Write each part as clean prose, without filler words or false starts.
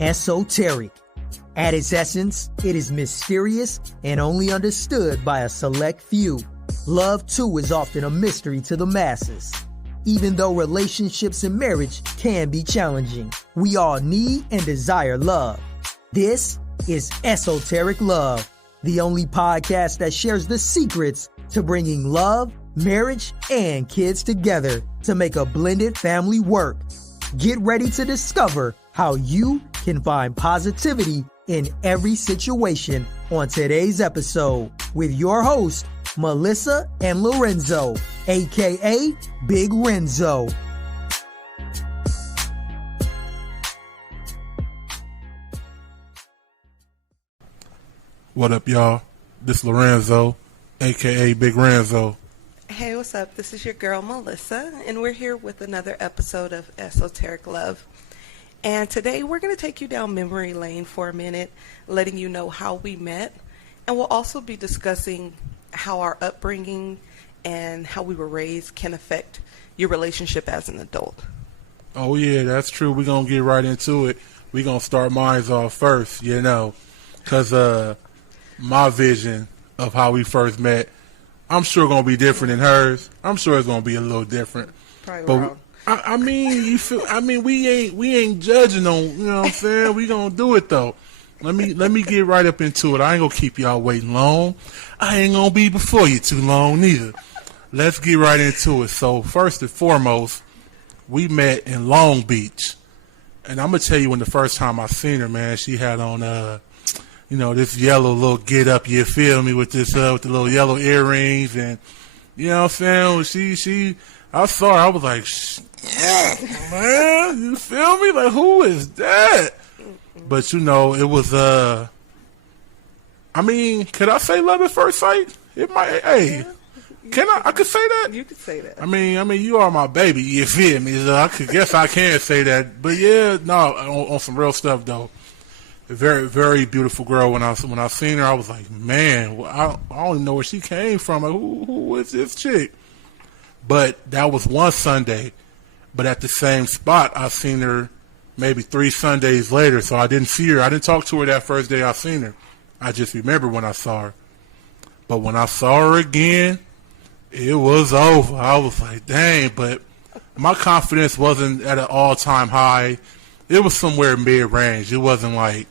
Esoteric. At its essence, it is mysterious and only understood by a select few. Love, too, is often a mystery to the masses. Even though relationships and marriage can be challenging, we all need and desire love. This is Esoteric Love, the only podcast that shares the secrets to bringing love, marriage, and kids together to make a blended family work. Get ready to discover how you can find positivity in every situation on today's episode with your host, Melissa and Lorenzo, aka Big Renzo. What up, y'all? This Lorenzo, aka Big Renzo. Hey, what's up? This is your girl Melissa, and we're here with another episode of Esoteric Love. And today we're going to take you down memory lane for a minute, letting you know how we met, and we'll also be discussing how our upbringing and how we were raised can affect your relationship as an adult. Oh yeah, that's true. We're going to get right into it. We're going to start mine off first, because my vision of how we first met, I'm sure going to be different than hers. I'm sure it's going to be a little different. Probably but wrong. I mean, we ain't judging on, you know what I'm saying? We going to do it though. Let me get right up into it. I ain't going to keep y'all waiting long. I ain't going to be before you too long neither. Let's get right into it. So first and foremost, we met in Long Beach. And I'm going to tell you when the first time I seen her, man, she had on, this yellow little get up, you feel me, with this, with the little yellow earrings. And, you know what I'm saying? I saw her, I was like, yeah, man, you feel me? Like, who is that? But, it was, could I say love at first sight? It might, hey, I could say that? You could say that. I mean, you are my baby, you feel me? So I guess I can say that. But yeah, no, on some real stuff though. A very, very beautiful girl. When I seen her, I was like, man, I don't even know where she came from. Like, who is this chick? But that was one Sunday. But at the same spot, I seen her maybe 3 Sundays later. So I didn't see her. I didn't talk to her that first day I seen her. I just remember when I saw her. But when I saw her again, it was over. I was like, dang. But my confidence wasn't at an all-time high. It was somewhere mid-range. It wasn't like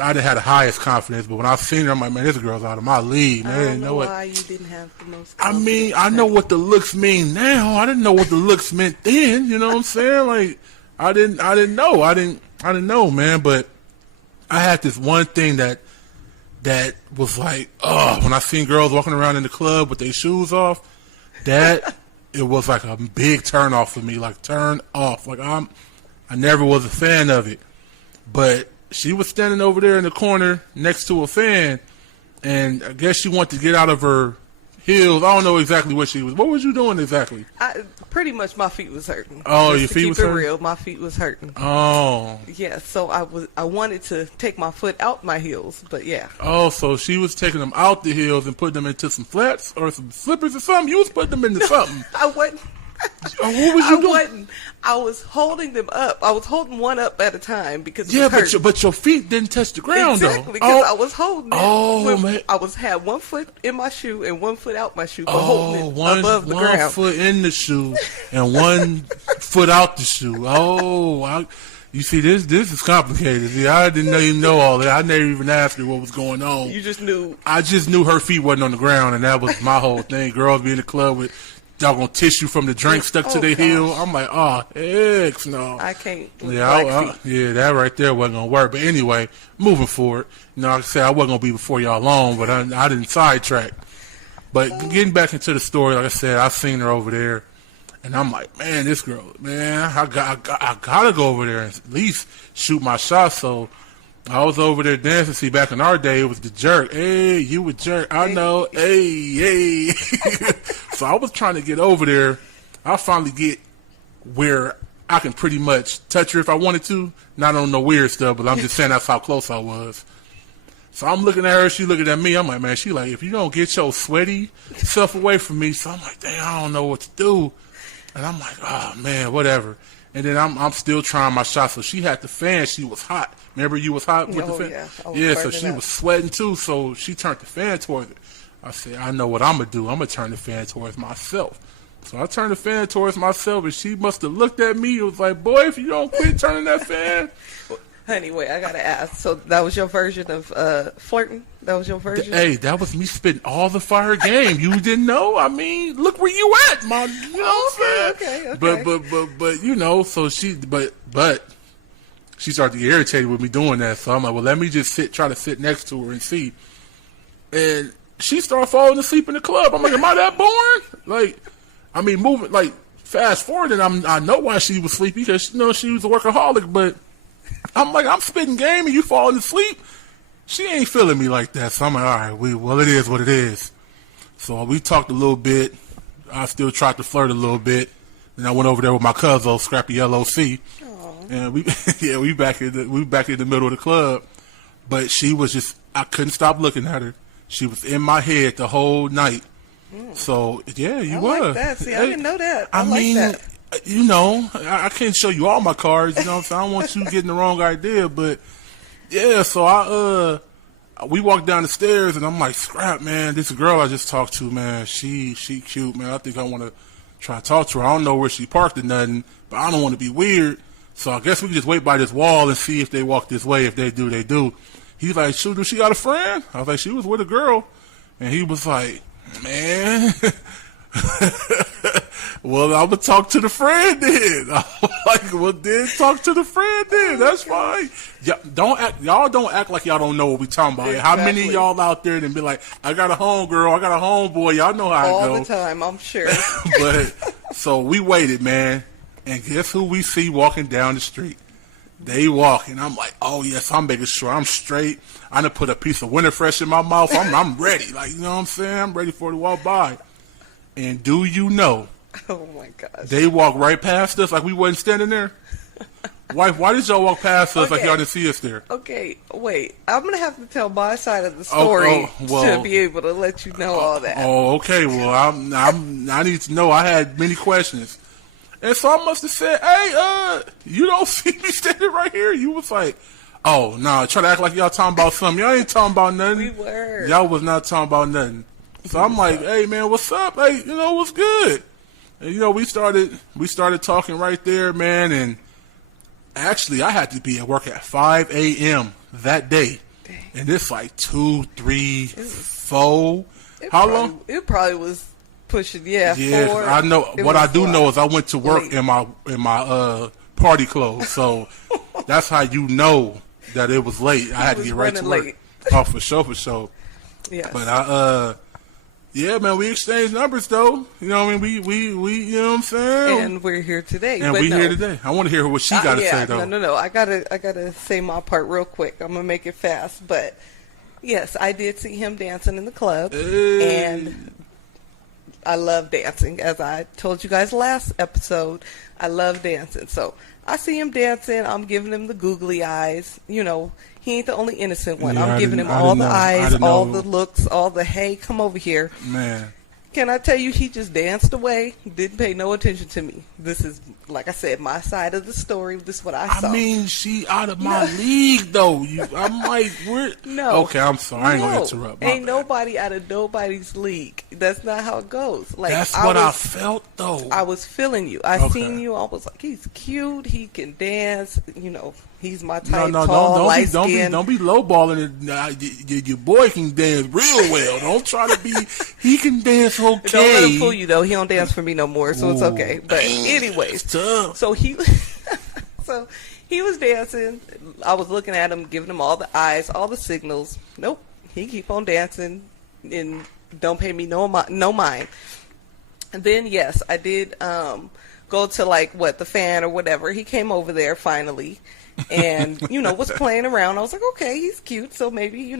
I didn't have the highest confidence, but when I seen her, I'm like, man, this girl's out of my league. Man, I don't know why you didn't have the most confidence. I mean, I know what the looks mean now. I didn't know what the looks meant then. You know what I'm saying? Like, I didn't know. I didn't know, man. But I had this one thing that was like, when I seen girls walking around in the club with their shoes off, it was like a big turn off for me. Like, turn off. Like, I never was a fan of it. But she was standing over there in the corner next to a fan, and I guess she wanted to get out of her heels. I don't know exactly what she was. What was you doing exactly? Pretty much my feet was hurting. Oh, your feet was hurting? Keep it real, my feet was hurting. Oh. Yeah, so I wanted to take my foot out my heels, but yeah. Oh, so she was taking them out the heels and putting them into some flats or some slippers or something? You was putting them into something. I wasn't. What was you doing? Wasn't. I was holding them up. I was holding one up at a time because it was hurting. but your feet didn't touch the ground exactly, though. Because I was holding it. Oh man! I had one foot in my shoe and one foot out my shoe, but holding it above the ground. One foot in the shoe and one foot out the shoe. Oh, you see, this is complicated. See, I didn't even know all that. I never even asked her what was going on. You just knew. I just knew her feet wasn't on the ground, and that was my whole thing. Girls be in the club with doggone tissue from the drink stuck to their heel. I'm like, oh, heck no. I can't. That right there wasn't going to work. But anyway, moving forward, like I said, I wasn't going to be before y'all long, but I didn't sidetrack. But getting back into the story, like I said, I seen her over there, and I'm like, man, this girl, man, I got to go over there and at least shoot my shot. So I was over there dancing. See, back in our day, it was the jerk. Hey, you a jerk. I know. Hey. So I was trying to get over there. I finally get where I can pretty much touch her if I wanted to. Not on no weird stuff, but I'm just saying that's how close I was. So I'm looking at her. She looking at me. I'm like, man, she like, if you don't get your sweaty self away from me. So I'm like, dang, I don't know what to do. And I'm like, oh man, whatever. And then I'm still trying my shot. So she had the fan. She was hot. Remember you was hot with the fan? Yeah, so she was sweating too. So she turned the fan towards it. I said, I know what I'm going to do. I'm going to turn the fan towards myself. So I turned the fan towards myself, and she must have looked at me and was like, boy, if you don't quit turning that fan. Anyway, I got to ask. So that was your version of flirting? That was your version? Hey, that was me spitting all the fire game. You didn't know? I mean, look where you at, my. You know what I'm saying? Okay. But you know, so but she started to get irritated with me doing that. So I'm like, well, let me just try to sit next to her and see. And she started falling asleep in the club. I'm like, am I that boring? Like, I mean, moving like fast forward, and I know why she was sleepy because she was a workaholic. But I'm like, I'm spitting game and you falling asleep. She ain't feeling me like that. So I'm like, all right, well, it is what it is. So we talked a little bit. I still tried to flirt a little bit. Then I went over there with my cousin, Scrappy LOC. And we back in the middle of the club. But she was just, I couldn't stop looking at her. She was in my head the whole night. So yeah, you I was. like that. See, I didn't know that. I mean, like that. You know, I can't show you all my cards. You know what I'm saying? I don't want you getting the wrong idea, but yeah. So we walked down the stairs, and I'm like, Scrap, man, this girl I just talked to, man, she cute, man. I think I want to try to talk to her. I don't know where she parked or nothing, but I don't want to be weird. So I guess we can just wait by this wall and see if they walk this way. If they do, they do. He's like, shoot, does she got a friend? I was like, she was with a girl. And he was like, man, well, I'm going to talk to the friend then. I was like, well, then talk to the friend then. That's fine. Y'all don't act like y'all don't know what we talking about. Exactly. How many of y'all out there and be like, I got a homegirl, I got a homeboy. Y'all know how it goes. All the time, I'm sure. But so we waited, man. And guess who we see walking down the street? They walk, and I'm like, oh, yes, I'm making sure I'm straight. I done put a piece of winter fresh in my mouth. I'm ready. Like, you know what I'm saying? I'm ready for it to walk by. And do you know? Oh, my gosh. They walk right past us like we wasn't standing there. Why did y'all walk past us like y'all didn't see us there? Okay, wait. I'm going to have to tell my side of the story to be able to let you know all that. Oh, okay. Well, I need to know. I had many questions. And so I must have said, hey, you don't see me standing right here? You was like, oh, nah, try to act like y'all talking about something. Y'all ain't talking about nothing. We were. Y'all was not talking about nothing. So I'm like, hey, man, what's up? Hey, what's good? And, we started talking right there, man. And actually, I had to be at work at 5 a.m. that day. Dang. And it's like 2, 3, 4. How long? It probably was pushing, yeah, 4. I know. What I do know is I went to work late. in my party clothes, so that's how you know that it was late. I had to get right to work. Oh, for sure. Yes. But yeah, man, we exchanged numbers though. You know what I mean? We you know what I'm saying? And we're here today. And here today. I want to hear what she got to say though. No. I gotta say my part real quick. I'm gonna make it fast, but yes, I did see him dancing in the club, and I love dancing. As I told you guys last episode, I love dancing. So I see him dancing. I'm giving him the googly eyes. He ain't the only innocent one. Yeah, I'm giving him all the eyes, all the looks, all the, hey, come over here. Man. Can I tell you, he just danced away, didn't pay no attention to me. This is, like I said, my side of the story. This is what I saw. I mean, she out of my league, though. I'm like, no. Okay, I'm sorry. I ain't going to interrupt. Ain't nobody out of nobody's league. That's not how it goes. Like, that's what I felt, though. I was feeling you. I seen you. I was like, he's cute. He can dance. He's my type. Tall, light skin. Don't be lowballing it. Your boy can dance real well. Don't try to be. He can dance okay. Don't let him fool you though. He don't dance for me no more, so it's okay. But anyways, so he was dancing. I was looking at him, giving him all the eyes, all the signals. Nope, he keep on dancing and don't pay me no mind. And then yes, I did go to the fan or whatever. He came over there finally. And, was playing around. I was like, okay, he's cute, so maybe,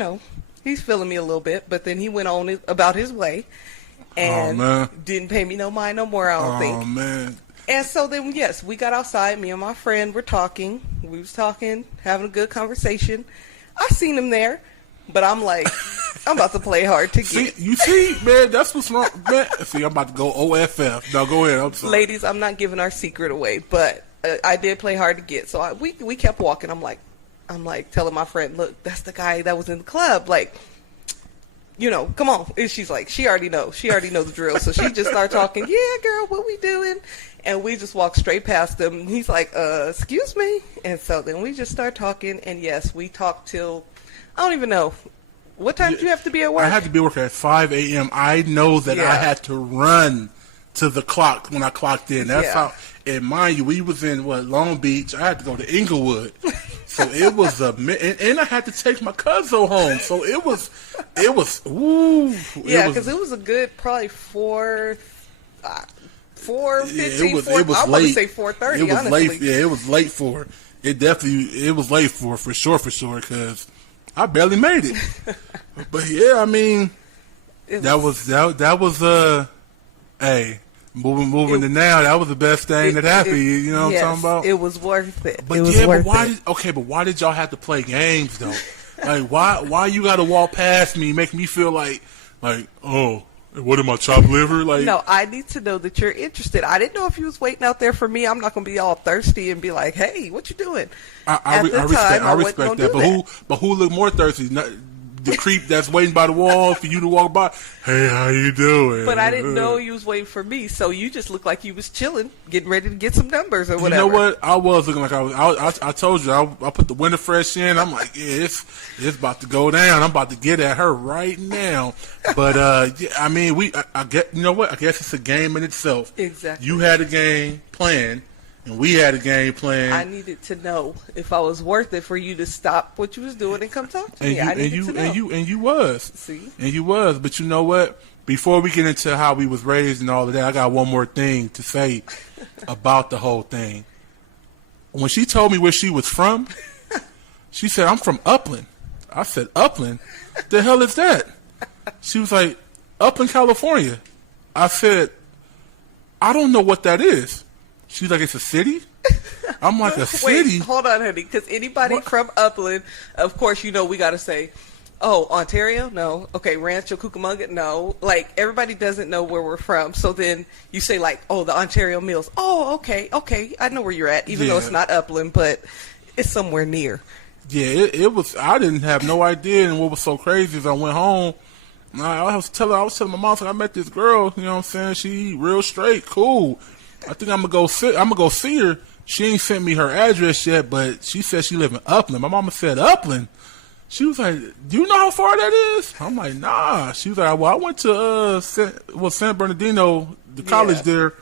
he's feeling me a little bit. But then he went on about his way and didn't pay me no mind no more, I don't think. Oh, man. And so then, yes, we got outside. Me and my friend were talking. We was talking, having a good conversation. I seen him there, but I'm like, I'm about to play hard to See, get. you see, man, that's what's wrong. Man, see, I'm about to go OFF. No, go ahead. I'm sorry. Ladies, I'm not giving our secret away, but I did play hard to get. So we kept walking. I'm like telling my friend, look, that's the guy that was in the club. Like, you know, come on. And she's like, she already knows. She already knows the drill. So she just started talking. Yeah, girl, what we doing? And we just walked straight past him. He's like, excuse me. And so then we just start talking. And yes, we talked till, I don't even know. What time did you have to be at work? I had to be at work at 5 a.m. I know that I had to run to the clock when I clocked in. That's how, and mind you, we was in, Long Beach. I had to go to Inglewood. So it was and I had to take my cousin home. So it was, ooh. Yeah, because it was a good probably 4:15, it was I want to late. say 4:30, It was honestly. late. Yeah, it was late for it was late for sure, because I barely made it. But yeah, I mean, that was hey, moving to now, that was the best thing that happened. You know what I'm talking about? It was worth it. But it was yeah, worth but why did y'all have to play games though? Like why you got to walk past me, make me feel like oh, what am I, chopped liver? Like, no, I need to know that you're interested. I didn't know if you was waiting out there for me. I'm not going to be all thirsty and be like, hey, what you doing? I respect that. But who looked more thirsty? The creep that's waiting by the wall for you to walk by. Hey, how you doing? But I didn't know you was waiting for me, so you just looked like you was chilling, getting ready to get some numbers or whatever. You know what? I was looking like I was. I told you, I put the winter fresh in. I'm like, yeah, it's about to go down. I'm about to get at her right now. But yeah, I mean, I get. You know what? I guess it's a game in itself. Exactly. You had a game planned, and we had a game planned. I needed to know if I was worth it for you to stop what you was doing and come talk to me. I needed to know. And you was. See? And you was. But you know what? Before we get into how we was raised and all of that, I got one more thing to say about the whole thing. When she told me where she was from, she said, I'm from Upland. I said, Upland? The hell is that? She was like, Upland, California. I said, I don't know what that is. She's like, it's a city? I'm like, a city? Wait, hold on, honey, because anybody from Upland, of course, you know, we got to say, oh, Ontario? No. Okay, Rancho Cucamonga? No. Like, everybody doesn't know where we're from. So then you say, like, oh, the Ontario Mills. Oh, okay. I know where you're at, even though it's not Upland, but it's somewhere near. Yeah, it was. I didn't have no idea. And what was so crazy is I went home. I was telling my mom, I met this girl, you know what I'm saying? She real straight, cool. I think I'm gonna go see her. She ain't sent me her address yet, but she said she live in Upland. My mama said Upland. She was like, "Do you know how far that is?" I'm like, "Nah." She was like, "Well, I went to San Bernardino, the college there."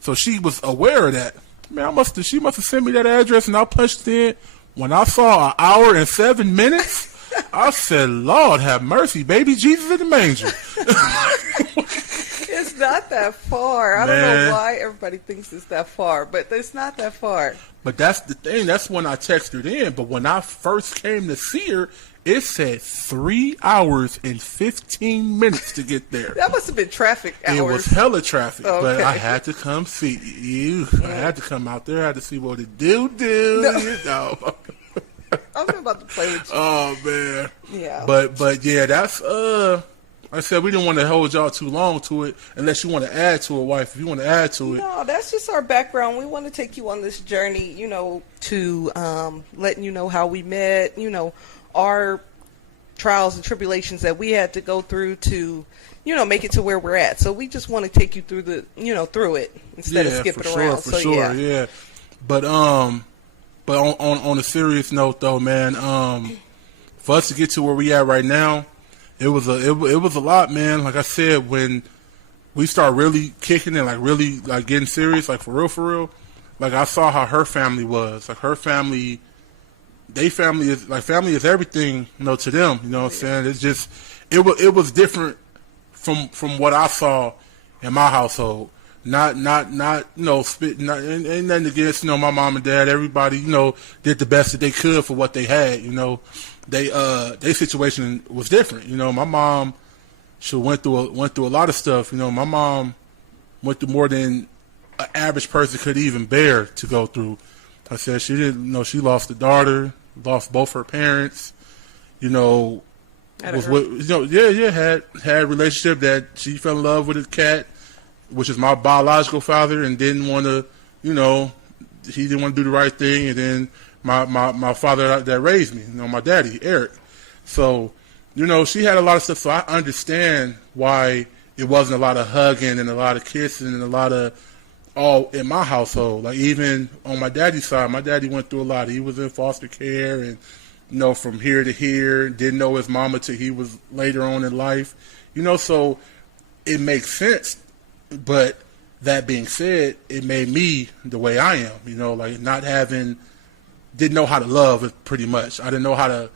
So she was aware of that. Man, she must have sent me that address, and I punched in. When I saw an hour and 7 minutes, I said, "Lord have mercy, baby Jesus in the manger." It's not that far. I don't know why everybody thinks it's that far, but it's not that far. But that's the thing. That's when I texted her in. But when I first came to see her, it said 3 hours and 15 minutes to get there. That must have been traffic hours. It was hella traffic, Okay. but I had to come see you. I had to come out there. I had to see what it do. No. You know. I'm about to play with you. Oh man. Yeah. But yeah, that's I said we didn't want to hold y'all too long to it unless you want to add to it, wife. If you want to add to it. No, that's just our background. We want to take you on this journey, you know, to letting you know how we met, you know, our trials and tribulations that we had to go through to, you know, make it to where we're at. So we just want to take you through through it instead of skipping around. For sure, yeah. But on a serious note though, man, for us to get to where we at right now, it was a lot, man. Like I said, when we start really kicking it, like really like getting serious, like for real, like I saw how her family was. Like her family, family is everything, you know, to them. You know what I'm saying? It's just it was different from what I saw in my household. Not you know, ain't nothing against, you know, my mom and dad. Everybody, you know, did the best that they could for what they had, you know. Their situation was different. You know, my mom, she went through a lot of stuff. You know, my mom went through more than an average person could even bear to go through. I said she didn't, you know, she lost a daughter, lost both her parents. You know, was with, had a relationship that she fell in love with a cat, which is my biological father, and didn't want to, he didn't want to do the right thing, and then my father that raised me, my daddy, Eric. So, she had a lot of stuff, so I understand why it wasn't a lot of hugging and a lot of kissing and a lot of all in my household. Like, even on my daddy's side, my daddy went through a lot. He was in foster care and, from here to here, didn't know his mama till he was later on in life. So it makes sense. But that being said, it made me the way I am, like didn't know how to love pretty much. I didn't know how to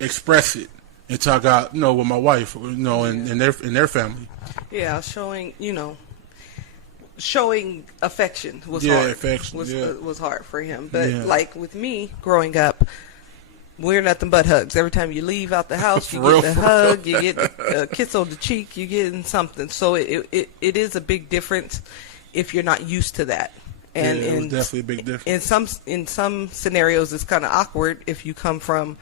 express it until I got, with my wife, and their family. Yeah, showing affection was hard. Affection was hard for him. But like with me growing up, we're nothing but hugs. Every time you leave out the house, you get a hug, you get a kiss on the cheek, you getting something. So it is a big difference if you're not used to that. And it was definitely a big difference. In some scenarios, it's kind of awkward if you come from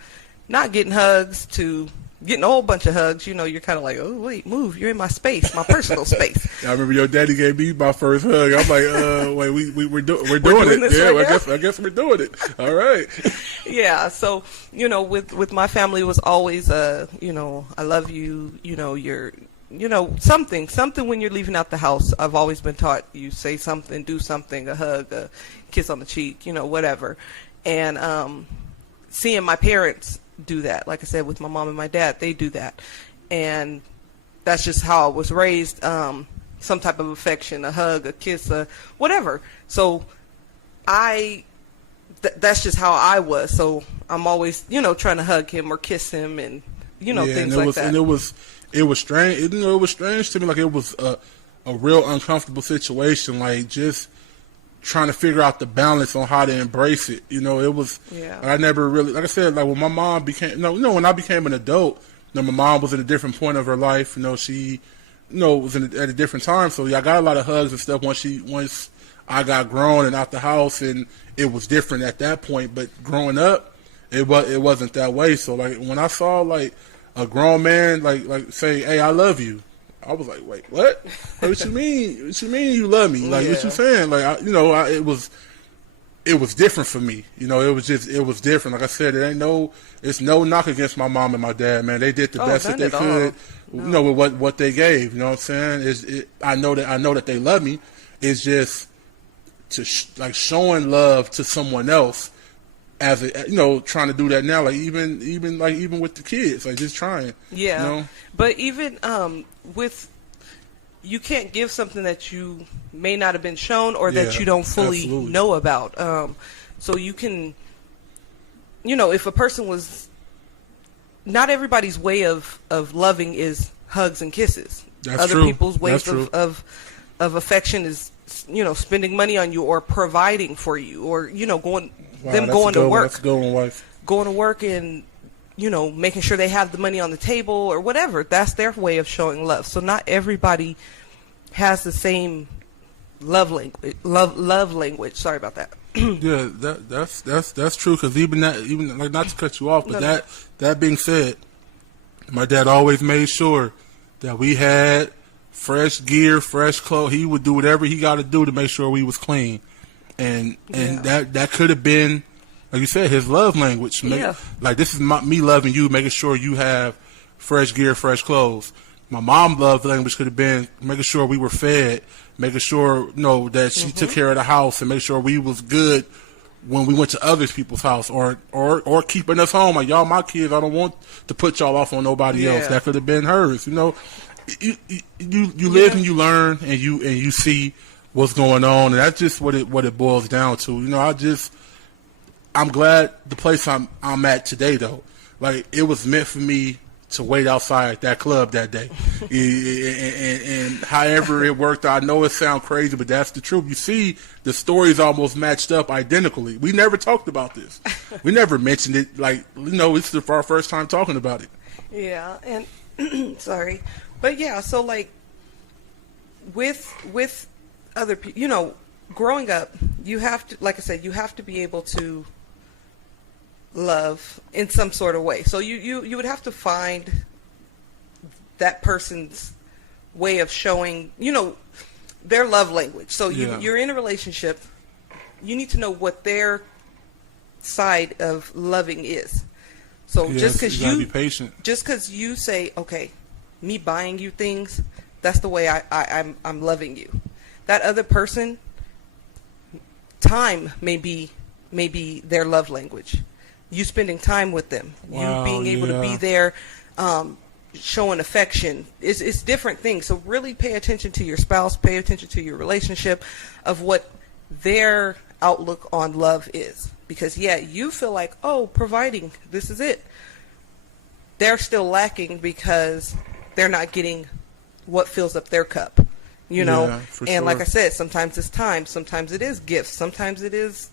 not getting hugs to getting a whole bunch of hugs. You're kind of like, oh wait, move! You're in my space, my personal space. I remember your daddy gave me my first hug. I'm like, wait, we're doing it. Yeah, right, I guess we're doing it. All right. Yeah. So with my family, it was always I love you. You're something when you're leaving out the house. I've always been taught you say something, do something, a hug, a kiss on the cheek, whatever. And seeing my parents do that, like I said, with my mom and my dad, they do that. And that's just how I was raised, some type of affection, a hug, a kiss, whatever. So that's just how I was. So I'm always, trying to hug him or kiss him and, things like that. And it was strange. It was strange to me. Like, it was a real uncomfortable situation. Like, just trying to figure out the balance on how to embrace it. It was, I never really, like I said, like when my mom became, when I became an adult, my mom was at a different point of her life. She, was at a different time. So I got a lot of hugs and stuff once I got grown and out the house, and it was different at that point. But growing up, it wasn't that way. So like when I saw like a grown man like say, "Hey, I love you," I was like, "Wait, what? What you mean? What you mean you love me? Like, what you saying? Like, it was different for me. It was different. Like I said, it's no knock against my mom and my dad, man. They did the best that they could, with what they gave. You know what I'm saying? I know that they love me. It's just like showing love to someone else. As trying to do that now, like even with the kids, like just trying. Yeah. But even with, you can't give something that you may not have been shown or that you don't fully know about. So you can, if a person was, not everybody's way of loving is hugs and kisses. That's Other true. people's ways of affection is, spending money on you or providing for you or, going to work. That's a good one, wife. Going to work and, making sure they have the money on the table or whatever. That's their way of showing love. So not everybody has the same love language. Sorry about that. Yeah, that's true. Because even like, not to cut you off, but that being said, my dad always made sure that we had fresh gear, fresh clothes. He would do whatever he got to do to make sure we was clean. And that could have been, like you said, his love language. Like, this is me loving you, making sure you have fresh gear, fresh clothes. My mom's love language could have been making sure we were fed, making sure that she took care of the house, and make sure we was good when we went to other people's house, or keeping us home. Like, y'all my kids, I don't want to put y'all off on nobody else. That could have been hers. You live and you learn, and you see what's going on, and that's just what it boils down to. I'm glad the place I'm at today, though. Like, it was meant for me to wait outside that club that day, and however it worked, I know it sounds crazy, but that's the truth. You see, the stories almost matched up identically. We never talked about this. We never mentioned it. Like, it's our first time talking about it. Yeah, and sorry, but yeah. So like with other people, growing up, you have to, like I said, you have to be able to love in some sort of way. So you would have to find that person's way of showing, their love language. So you're in a relationship, you need to know what their side of loving is. So just because you be patient. Just because you say, okay, me buying you things, that's the way I'm loving you. That other person, time may be their love language. You spending time with them, you being able to be there, showing affection. It's different things. So really pay attention to your spouse, pay attention to your relationship of what their outlook on love is. Because you feel like, oh, providing, this is it. They're still lacking because they're not getting what fills up their cup. And sure. Like I said, sometimes it's time, sometimes it is gifts, sometimes it is,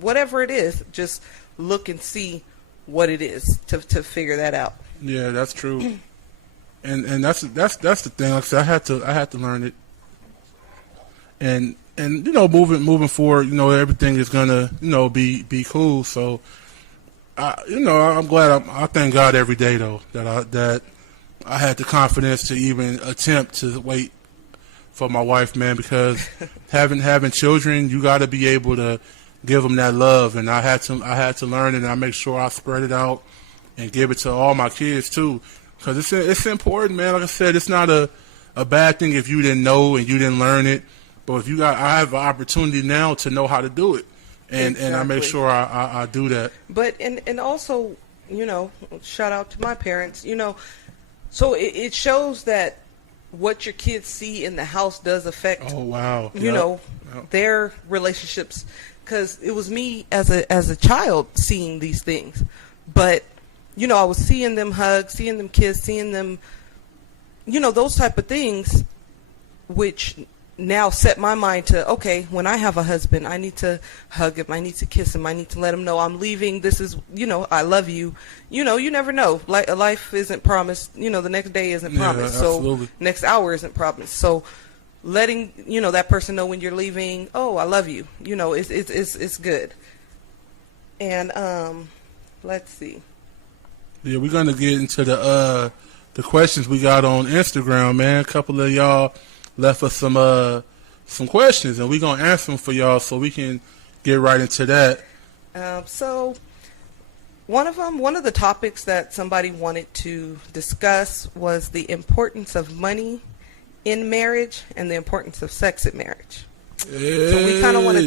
whatever it is, just look and see what it is to figure that out. Yeah, that's true. and that's the thing. Like I said, I had to learn it. And moving forward, everything is gonna, be cool. So I'm glad. I thank God every day though that I had the confidence to even attempt to wait for my wife, man, because having children, you got to be able to give them that love, and I had to learn it, and I make sure I spread it out and give it to all my kids too, because it's important, man. Like I said, it's not a bad thing if you didn't know and you didn't learn it, but if I have an opportunity now to know how to do it, and I make sure I do that. But and also, shout out to my parents, so it shows that what your kids see in the house does affect. Oh wow! Their relationships. Because it was me as a child seeing these things, but I was seeing them hug, seeing them kiss, seeing them, those type of things, which now set my mind to, okay, when I have a husband, I need to hug him, I need to kiss him, I need to let him know I'm leaving. This is, I love you. You never know. Life isn't promised. The next day isn't promised. Absolutely. So next hour isn't promised. So letting that person know when you're leaving, oh, I love you, it's good. And let's see. Yeah, we're gonna get into the questions we got on Instagram, man. A couple of y'all left us some questions, and we're gonna answer them for y'all so we can get right into that. So one of the topics that somebody wanted to discuss was the importance of money in marriage and the importance of sex in marriage. Hey. So we kind of want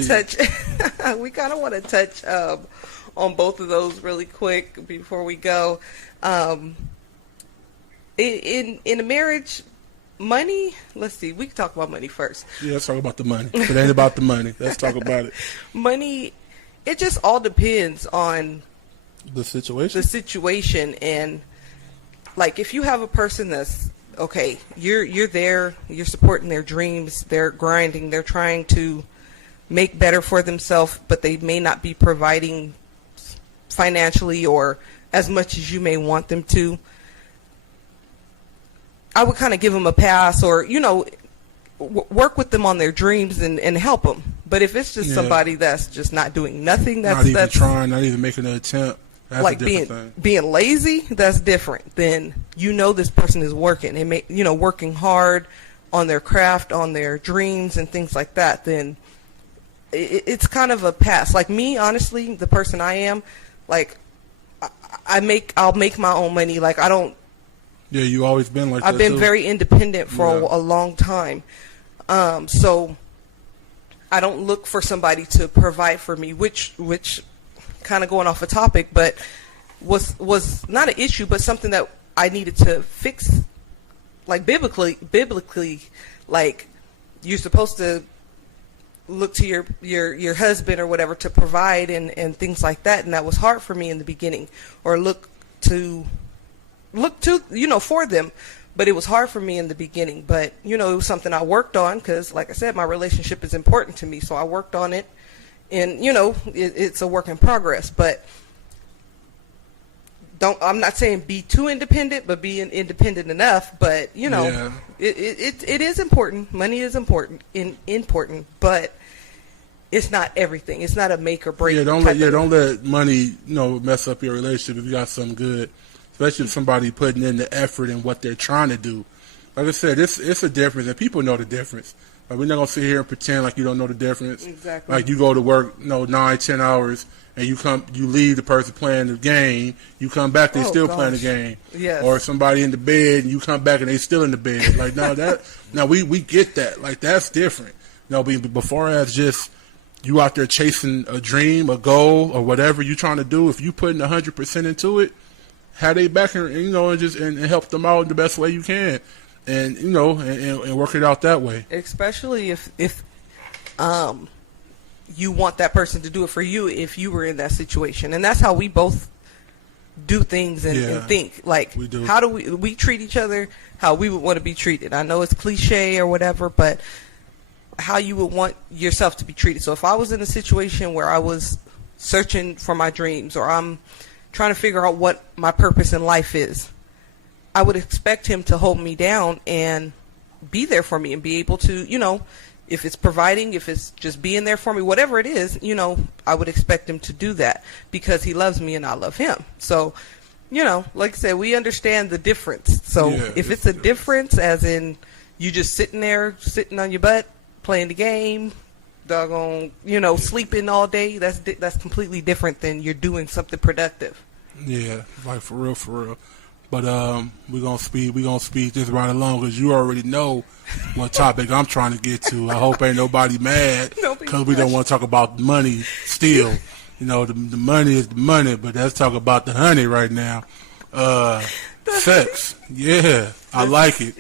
to touch on both of those really quick before we go. In a marriage, money, let's see, we can talk about money first. Yeah, let's talk about the money. If it ain't about the money, let's talk about it. Money, it just all depends on the situation. And like if you have a person that's okay, you're there, you're supporting their dreams, they're grinding, they're trying to make better for themselves, but they may not be providing financially or as much as you may want them to. I would kind of give them a pass, or work with them on their dreams and help them. But if it's just somebody that's just not doing nothing, that's trying, not even making an attempt. That's like a different thing. Being lazy, that's different. Then this person is working and working hard on their craft, on their dreams and things like that. Then it's kind of a pass. Like me, honestly, the person I am, like I'll make my own money. Like I don't. Yeah, you always been like that. I've been too. very independent for a long time. So I don't look for somebody to provide for me, which kind of going off a topic, but was not an issue, but something that I needed to fix. Like biblically, like you're supposed to look to your husband or whatever to provide and things like that, and that was hard for me in the beginning, or look to for them, but it was hard for me in the beginning. But it was something I worked on, because like I said, my relationship is important to me, so I worked on it, and it's a work in progress. But I'm not saying be too independent, but be independent enough. But it is important. Money is important, but it's not everything. It's not a make or break. Don't let money mess up your relationship if you got something good. especially if somebody putting in the effort in what they're trying to do. Like I said, it's a difference, and people know the difference. Like, we're not gonna sit here and pretend like you don't know the difference. Exactly. Like, you go to work, 9-10 hours, and you leave the person playing the game. You come back, they still playing the game. Yes. Or somebody in the bed, and you come back and they still in the bed. Like, no, we get that. Like, that's different. No, before as just you out there chasing a dream, a goal, or whatever you trying to do. If you putting 100% into it, have they back and help them out in the best way you can. And and work it out that way. Especially if you want that person to do it for you, if you were in that situation, and that's how we both do things and think. Like, we do. How do we treat each other? How we would want to be treated. I know it's cliche or whatever, but how you would want yourself to be treated. So if I was in a situation where I was searching for my dreams, or I'm trying to figure out what my purpose in life is, I would expect him to hold me down and be there for me and be able to, if it's providing, if it's just being there for me, whatever it is, I would expect him to do that because he loves me and I love him. So, like I said, we understand the difference. So if it's a difference, as in you just sitting on your butt, playing the game, doggone, sleeping all day, that's completely different than you're doing something productive. Yeah, like for real. But we're gonna speed this right along because you already know what topic I'm trying to get to. I hope ain't nobody mad because we don't want to talk about money still. The money is the money, but let's talk about the honey right now. Sex, yeah, I like it.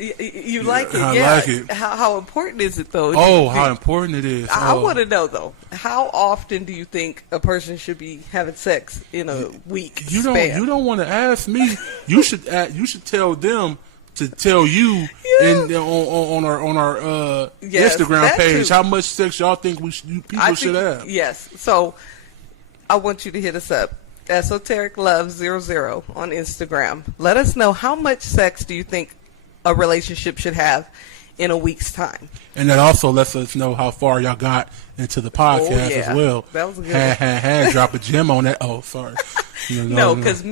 You like it? I like it. How important is it though? How important it is. I want to know though. How often do you think a person should be having sex in a week? You don't want to ask me. You should tell them to tell you on our Instagram page how much sex y'all think people should have. Yes. So I want you to hit us up. Esoteric Love 00 on Instagram. Let us know, how much sex do you think a relationship should have in a week's time? And that also lets us know how far y'all got into the podcast as well. That was a good one. Drop a gem on that. Oh, sorry. No, because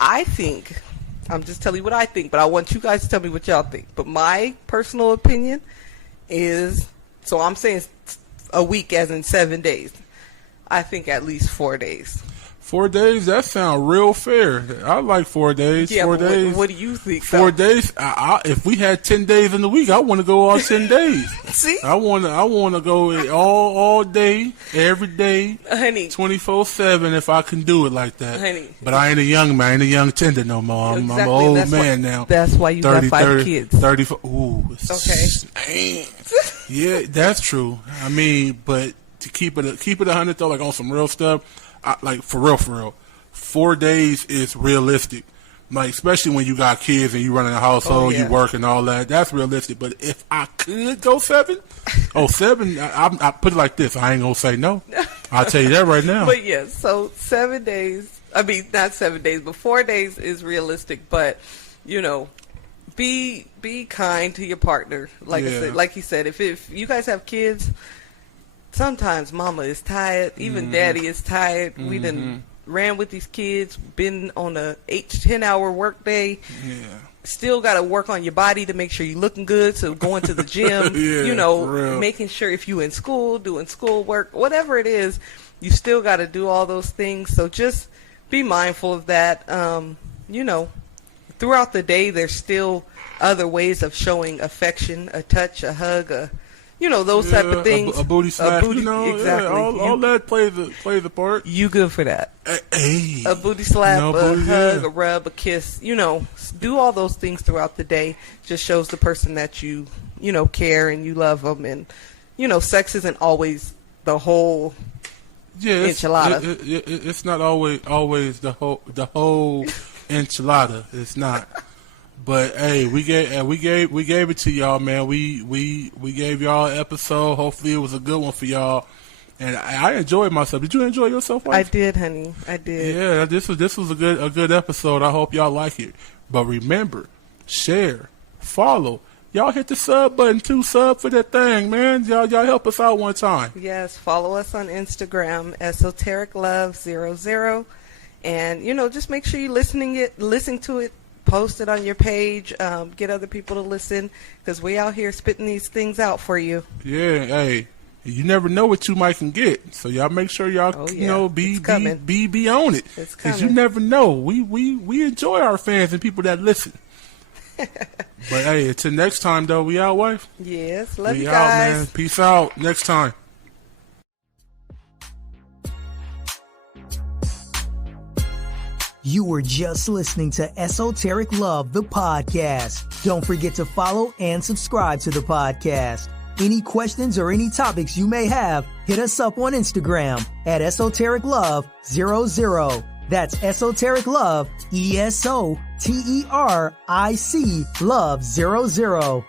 I think, I'm just telling you what I think, but I want you guys to tell me what y'all think. But my personal opinion is, so I'm saying a week as in 7 days. I think at least 4 days. 4 days? That sounds real fair. I like 4 days. Yeah, 4 days. What do you think? 4 days. If we had 10 days in the week, I want to go all 10 days. See, I want to go all day, every day, honey, 24/7 if I can do it like that. Honey, but I ain't a young man, I ain't a young tender no more. I'm an old man now. That's why you 30, got 5 30, kids. 34. Ooh. Okay. Man. Yeah, that's true. I mean, but to keep it 100 though, like on some real stuff. Like for real, 4 days is realistic. Like, especially when you got kids and you running a household, you work and all that. That's realistic. But if I could go 7, I put it like this: I ain't gonna say no. I'll tell you that right now. But yes, so 7 days. I mean, not 7 days, but 4 days is realistic. But be kind to your partner. Like I said, like he said, if you guys have kids. Sometimes mama is tired, even daddy is tired. We done ran with these kids, been on a 8-10 hour work day. Yeah. Still got to work on your body to make sure you're looking good. So going to the gym, making sure if you in school, doing school work, whatever it is, you still got to do all those things. So just be mindful of that. Throughout the day, there's still other ways of showing affection, a touch, a hug, those type of things. A booty slap, exactly. All that plays a part. You good for that? Hey, a booty slap, hug, a rub, a kiss. Do all those things throughout the day. Just shows the person that you care and you love them. And sex isn't always the whole enchilada. It's not always the whole enchilada. It's not. But hey, we gave it to y'all, man. We gave y'all an episode. Hopefully, it was a good one for y'all. And I enjoyed myself. Did you enjoy yourself, wife? I did, honey. I did. Yeah, this was a good episode. I hope y'all like it. But remember, share, follow. Y'all hit the sub button too. Sub for that thing, man. Y'all help us out one time. Yes, follow us on Instagram, Esoteric Love 00. And, just make sure you listen to it, post it on your page, get other people to listen, because we out here spitting these things out for you. Yeah, hey, you never know what you might can get. So y'all make sure y'all, be on it. Because you never know. We enjoy our fans and people that listen. But hey, until next time though, we out, wife? Yes, love you guys. out, man. Peace out. Next time. You were just listening to Esoteric Love, the podcast. Don't forget to follow and subscribe to the podcast. Any questions or any topics you may have, hit us up on Instagram at EsotericLove00. That's Esoteric Love, ESOTERIC Love 00.